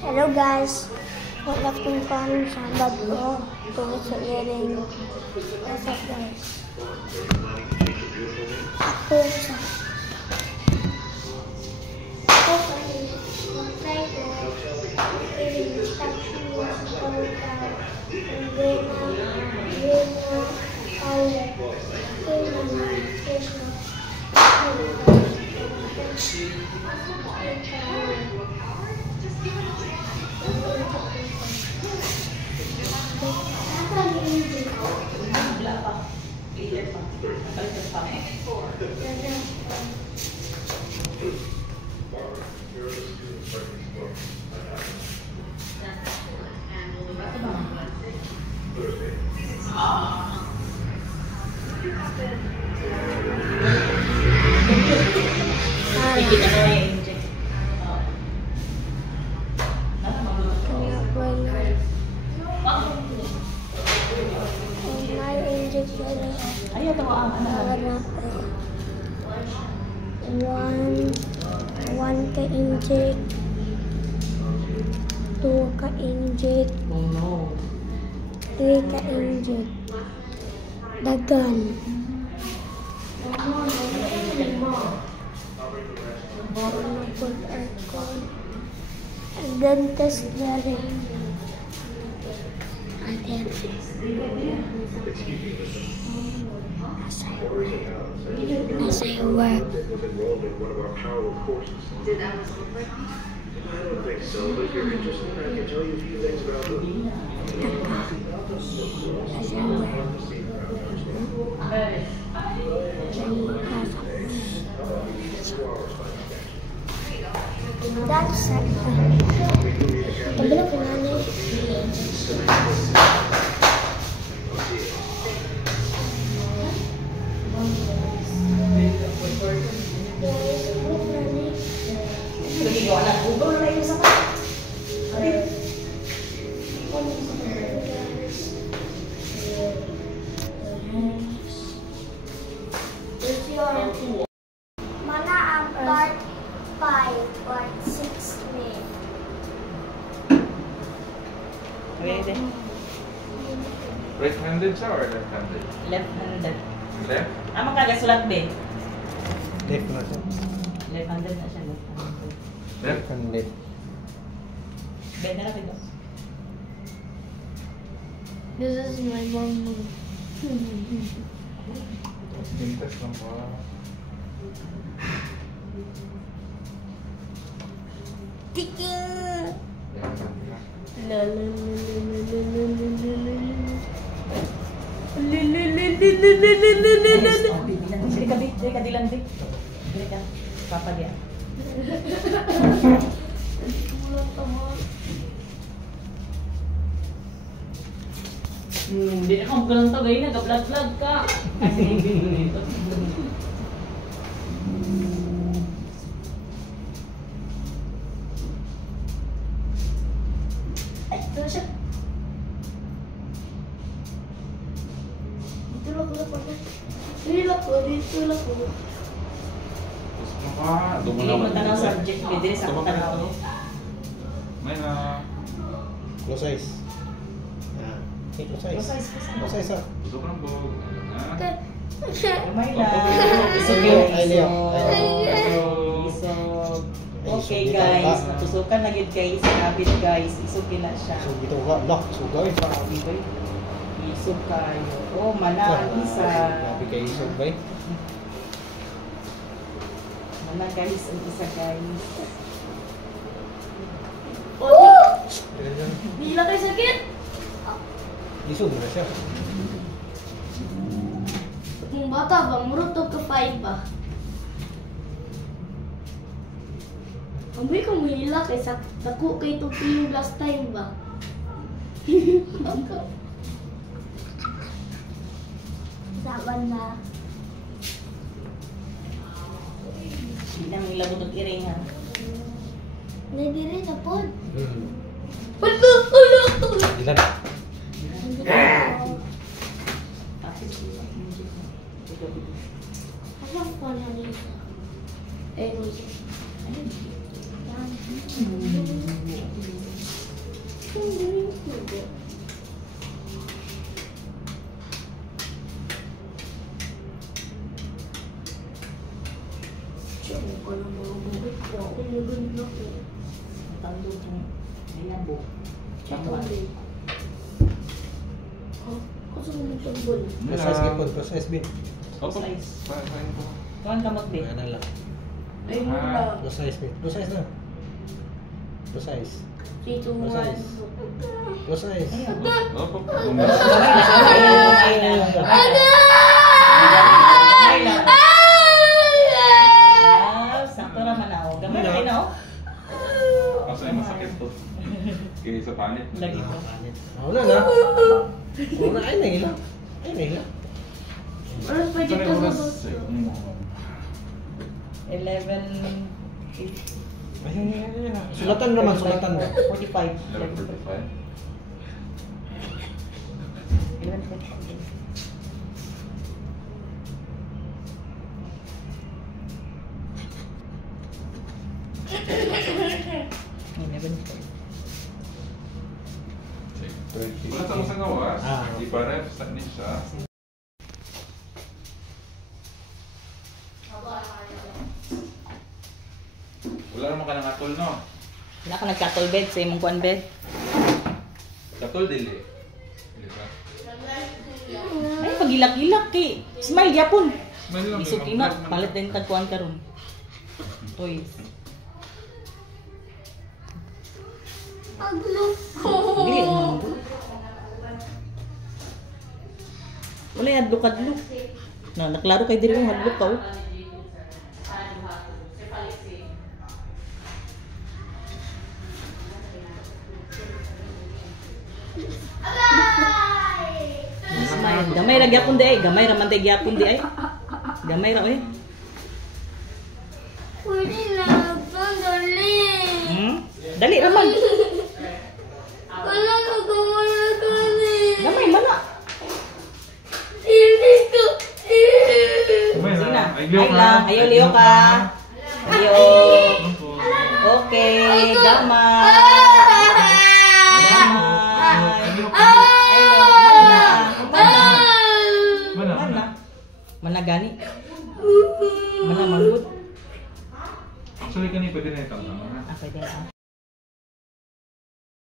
Hello guys, wala kong paano sa bag ko tungkol sa earring. What's up guys? Ako sa one ka-inject, 2 ka-inject, 3 ka-inject, dagan. Dentist na rin. As I work. Did Alice look like me? I don't think so, but if you're interested, I can tell you a few things about them. As I work. That's it. Tablo ko na niya. Mana ang part 5, part 6 rin. Right-handed siya or left-handed? Left-handed. Left? Amang kagasulat ba? Left na siya. Left-handed na siya. Left-handed. Left-handed. Bed na rin. This is my mom. Pintas lang pa. Tiking! Yan. Dili ka dilan, Dili. Dili ka. Papa dia. Hindi na kang ganun to, gaya nag-vlog-vlog ka. Ito siya. Dito lang ko. Dito lang ko. Tapos maka, doon mo Hindi naman. mo tanong subject, pwede sa tanong. May na. Close eyes. Yan. Okay, close eyes. Close eyes. Close eyes, ah. Gusto ko ng bog. Gamay lang. Ay, Leo. Isog. Okay guys, natusukan na yun guys. Habit guys, isugin na siya. So, dito ka. Lock. So, gawin. Isog kayo. Oh, mana ang isa. Grabe kayo isog, bay. Mana guys, ang isa guys. Bila kayo sakit? Isog na siya. Kung bata ba, murutog ka 5 ba? Amoy kong hila kay sa dako kay tupi yung last time ba? Saban na. Sinang nila butog iring ha. Nagdiri na po. Ilan? Alam ko na dito. Eh, Ayan po. Kasi mo tungkol. Plus size gipon, plus size bin. Opo. Size. Paano po? Kuhan kamot be. Ano lang. Ay, Ah. wala. Plus size bin. Plus size na. Plus size. 3, 2, 1. Plus size. Ayan. Opo. Gamay na. Gamay lang. Ah, sakto naman ako. Gamay na kayo na oh. Kasi ay masakit to. Kaya sa panit. Lagi ko. Wala na. Wala, ay nahila. Ay nahila. Oras pa dito sa bus. 11. Ayun. Sulatan naman, sulatan na. 45. 11:45. 11:45. Wala sa mga gawas. Ah. Iparef sa siya. Wala naman ka ng atol, no? Wala ka nagkatol bed sa imong kuan bed. Atol, dili. Dili ba? Ay, pagilak-ilak kay. Smile yapon. Smile lang, Isok may ina, mag-vlog man. palit din tagkuan karon. Toys. Pag-look ko. Dili naman ko. Wala yung hadlok-hadlok. Na, naklaro kay diri yung hadlok ka oh. Smile. Gamay ra gyapon di ay. Gamay ra man tay gyapon di ay. Gamay ra oy. Pwede na. Sandali. Dali ra man. Wala na gawala ka ni. Gamay man na. Hindi ko. Kumay Sige na. Ay, liyo Ay ka. lang. Ayaw liyo ka. Ayaw. Okay. Gamay. Mana? Mana gani? Mana manggod? Actually, kanina pwede na itang. Ah, pwede na.